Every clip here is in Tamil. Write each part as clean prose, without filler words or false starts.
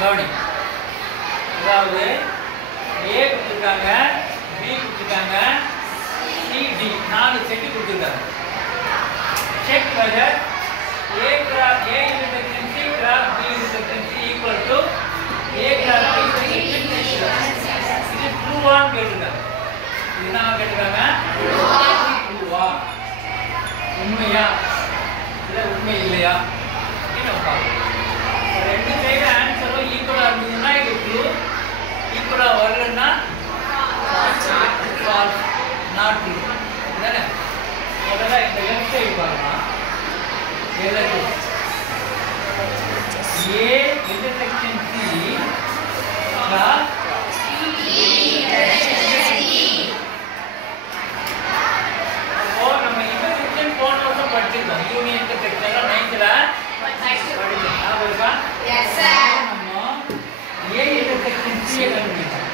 கவனி. அதாவது A கொடுத்துருக்காங்க, B கொடுத்துருக்காங்க, C, D 4 செட் கொடுத்துருக்காங்க. Check whether A intersection C cross B intersection C equal to A cross B intersection C cross. இது ட்ரூவா கேட்டிருக்காங்க. என்ன கேட்டிருக்காங்க? ட்ரூவா, உண்மையா இல்ல உண்மை இல்லையா அப்படின்னு நம்ம பார்க்கணும். ரெண்டு சைடு ஆன்சரும் ஈக்குவலா இருந்ததுன்னா இது ட்ரூ, ஈக்குவலா வரலன்னா ஃபால்ஸ், நாட் ட்ரூ. தானே? முதல்ல இந்த லெஃப்ட் சைடு பார்க்கலாம். A intersection C cross அப்போ நம்ம இன்டர்செக்ஷன் போன வருஷம் படிச்சிருக்கோம். யூனியன் இன்டர்செக்ஷன்ல 9th படிச்சோம். ஞாபகம் இருக்கா? Yes sir. நம்ம A intersection C கண்டுபிடிச்சோம்.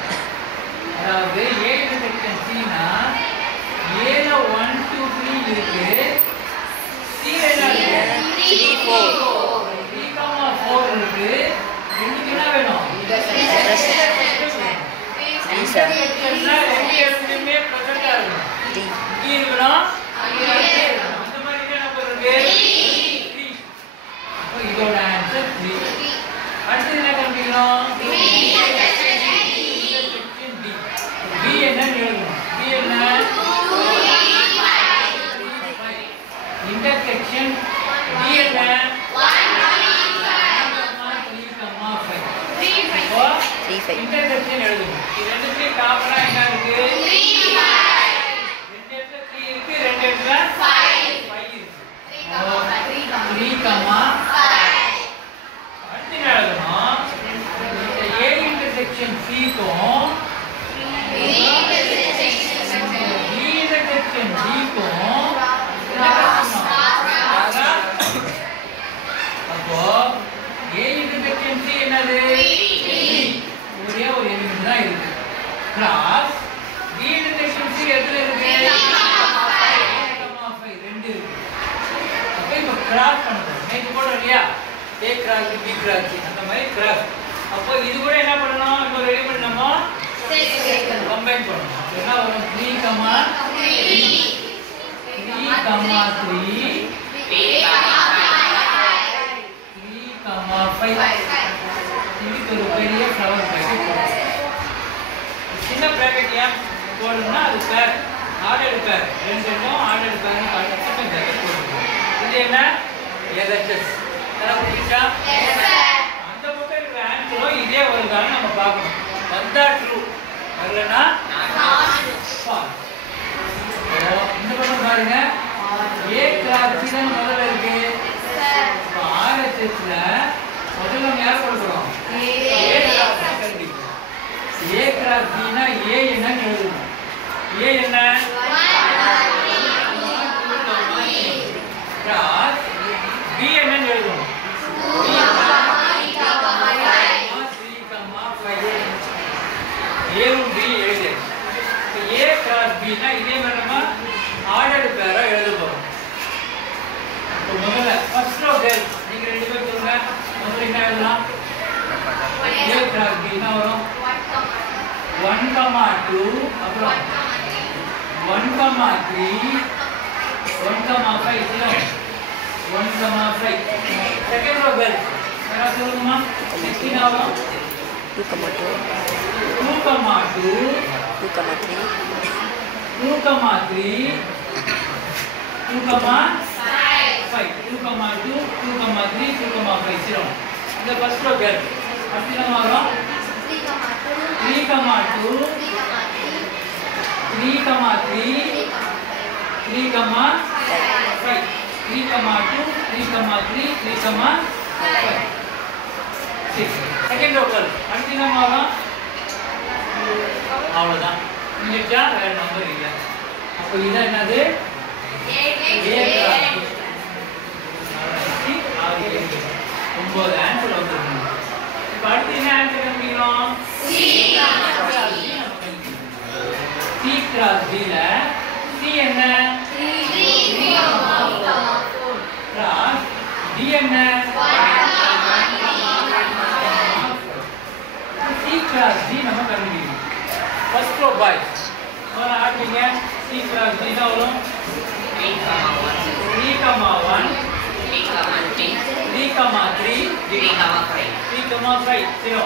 அதாவது A intersection C னா A ல 1 2 3 இருக்கு, C ல என்ன இருக்கு? 3 4 3,4 இருக்கு. ரெண்டுக்கு என்ன வேணும்? இன்டர்செக்ஷன்ல ரெண்டு இடத்துலயுமே பிரசன்ட்டா இருக்கணும். இங்க இருக்கணும், அங்க இருக்கணும். இந்த மாதிரி என்ன போறது? 3. அப்ப இதோட ஆன்சர் 3. அடுத்து என்ன கண்டுபிடிக்கணும்? Intersection D. B என்னன்னு எழுதணும். B என்ன? 5. இன்டர்செக்ஷன் D என்ன? 3,5. இன்டர்செக்ஷன் எழுதணும். இது ரெண்டுத்துலயும் காமனா என்ன இருக்கு? 3 ரெண்டு இடத்துல 3 இருக்கு, ரெண்டு இடத்துல 5 இருக்கு. 3,5. அடுத்து என்ன எழுதணும்? இந்த A இன்டர்செக்ஷன் C க்கும் B இன்டர்செக்ஷன் D க்கும் அப்போ A இன்டர்செக்ஷன் C என்னது? ஒரே ஒரு எலிமெண்ட் தான் இருக்கு. கிராஸ் B இன்டர்செக்ஷன் C எதுல இருக்கு? 5 ரெண்டு இருக்கு. அப்ப இப்ப கிராஸ் பண்ணணும். நேத்து போடுறோம் இல்லையா? A கிராஸ் B கிராஸ் அந்த மாதிரி கிராஸ். அப்போ இது கூட என்ன பண்ணணும்? இன்னொரு எலிமெண்ட் நம்ம கம்பைன் பண்ணணும். என்ன வரும்? 3, 3,5. இதுக்கு ஒரு பெரிய ஃப்ளவர் பேக்கெட் போடுறோம். சின்ன பேக்கெட் ஏன் போடணும்னா அது பேர் ஆர்டர் பேர் ரெண்டு ஆர்டர் பேர் காட்டுறதுக்கு பேக்கெட் போடுறோம். இது என்ன? LHS. புரியுதா? அந்த பக்கம் இருக்கிற ஆன்சரும் இதே வருதான்னு நம்ம பார்க்கணும். வந்தா ட்ரூ, வரலன்னா ஃபால்ஸ். இந்த பக்கம் பாருங்க, A கிராஸ் B தான் முதல்ல இருக்கு. RHS ல முதல்ல நம்ம யார் கொடுக்கிறோம்? A கிராஸ் B னா A என்னன்னு எழுதணும். A என்ன? கிராஸ் B என்னன்னு எழுதணும். A B எழுது. A கிராஸ் B னா இதே மாதிரி நம்ம ஆர்டர் பேரா எழுத போறோம். முதல்ல ஃபர்ஸ்ட் ரோ கேர்ள் நீங்க ரெண்டு பேர் சொல்லுங்க. முதல்ல என்ன எழுதலாம்? A கிராஸ் B என்ன வரும்? 1, 2 அப்புறம் 1, 3 1, 5 1, 5. செகண்ட் ரோ கேர்ள் என்ன சொல்லுங்கம்மா? 16 ஆகும். 2, 2, 2, 2, 3 2, 3 2, 5 2, 2, 3, 2, 5 0. இந்த ஃபர்ஸ்ட் ரோ கேர்ள் அடுத்து என்ன வரும்? 3, 2 3, 3, 3, 5 3, 2, 3, 3, 5 6. செகண்ட் ரோ கேர்ள் அடுத்து என்ன வரும்? அவ்வளவுதான். இல்லையா? வேற நம்பர் இல்லை. அப்போ இதான் என்னது? A cross B. 9 ஆன்சர் வந்துருக்கு. இப்போ அடுத்து என்ன ஆன்சர் கண்டுபிடிக்கணும்? C கிராஸ் B ல C என்ன? 3, கிராஸ் D என்ன? 1, cross D நம்ம கண்டுபிடிக்கணும். ஃபர்ஸ்ட் ரோ பாய்ஸ் முதல்ல ஆட்லிங்க C cross D தான் வரும். 3, 1, 3, 3, 3, 3, 3, 5. 3, 0.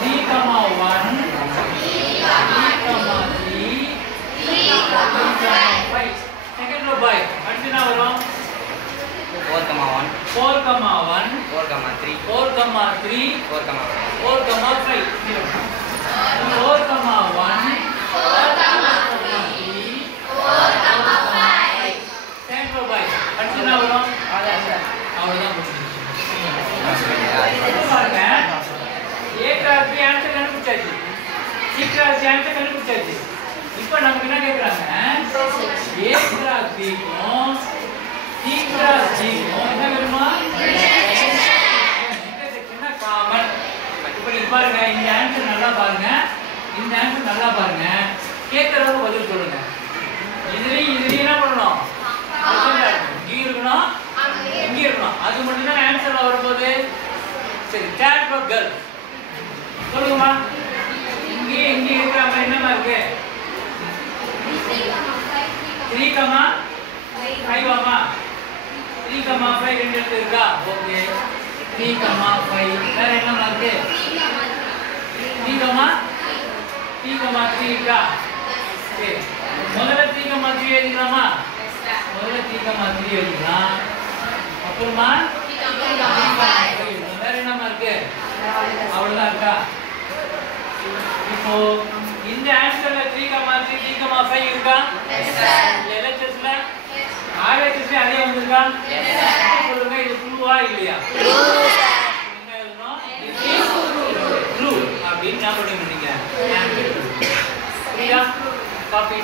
3, 1, 3, 5. Second row boy. அடுத்து என்ன வரும்? 4, 1, 4, 1, 4, 3, 4, 3, 4, 5. 4, 5. 4, 1, 4, 3, 4, 5. Second row boy. அடுத்து என்ன வரும்? அவ்வளவுதான் முடிஞ்சிருச்சு. பாருங்க A cross B ஆன்சர் கண்டுபிடிச்சாச்சு. C cross C ஆன்சர் கண்டுபிடிச்சாச்சு. இப்போ நமக்கு என்ன கேக்குறாங்க? A cross B க்கும் C cross D க்கும் என்ன வேணுமா? Intersection common. இப்போ நீங்க பாருங்க இந்த ஆன்சர் நல்லா பாருங்க. இந்த ஆன்சர் நல்லா பாருங்க. கேக்குறவங்க பதில் சொல்லுங்க. இதுலயும் என்ன பண்ணணும்? இங்க இருக்கணும். இங்க இருக்கணும். அது மட்டும் தான் ஆன்சர்ல வரும்போது சரி கேட் ஃபார் கேர்ள் சொல்லுங்கம்மா. இங்க இருக்கிற மாதிரி என்னமா இருக்கு? 3, 5 ஆமா. 3, 5 ரெண்டு இடத்துல இருக்கா? ஓகே. 3, 5 வேற என்னமா இருக்கு? 3, 3 இருக்கா? சரி முதல்ல 3, 3 எழுதிக்கலாமா? முதல்ல 3, 3 எழுதிக்கலாம். அப்புறமா வேற என்னமா இருக்கு? அவ்வளவுதான் இருக்கா? இப்போ இந்த ஆன்சர்ல 3, 5 இருக்கா? LHSல RHSல அதே வந்திருக்கா? சொல்லுங்க இது ட்ரூவா இல்லையா? என்ன எழுதணும்? ட்ரூ அப்படின்னு ஞாபகம் பண்ணிக்க. சரியா? காப்பி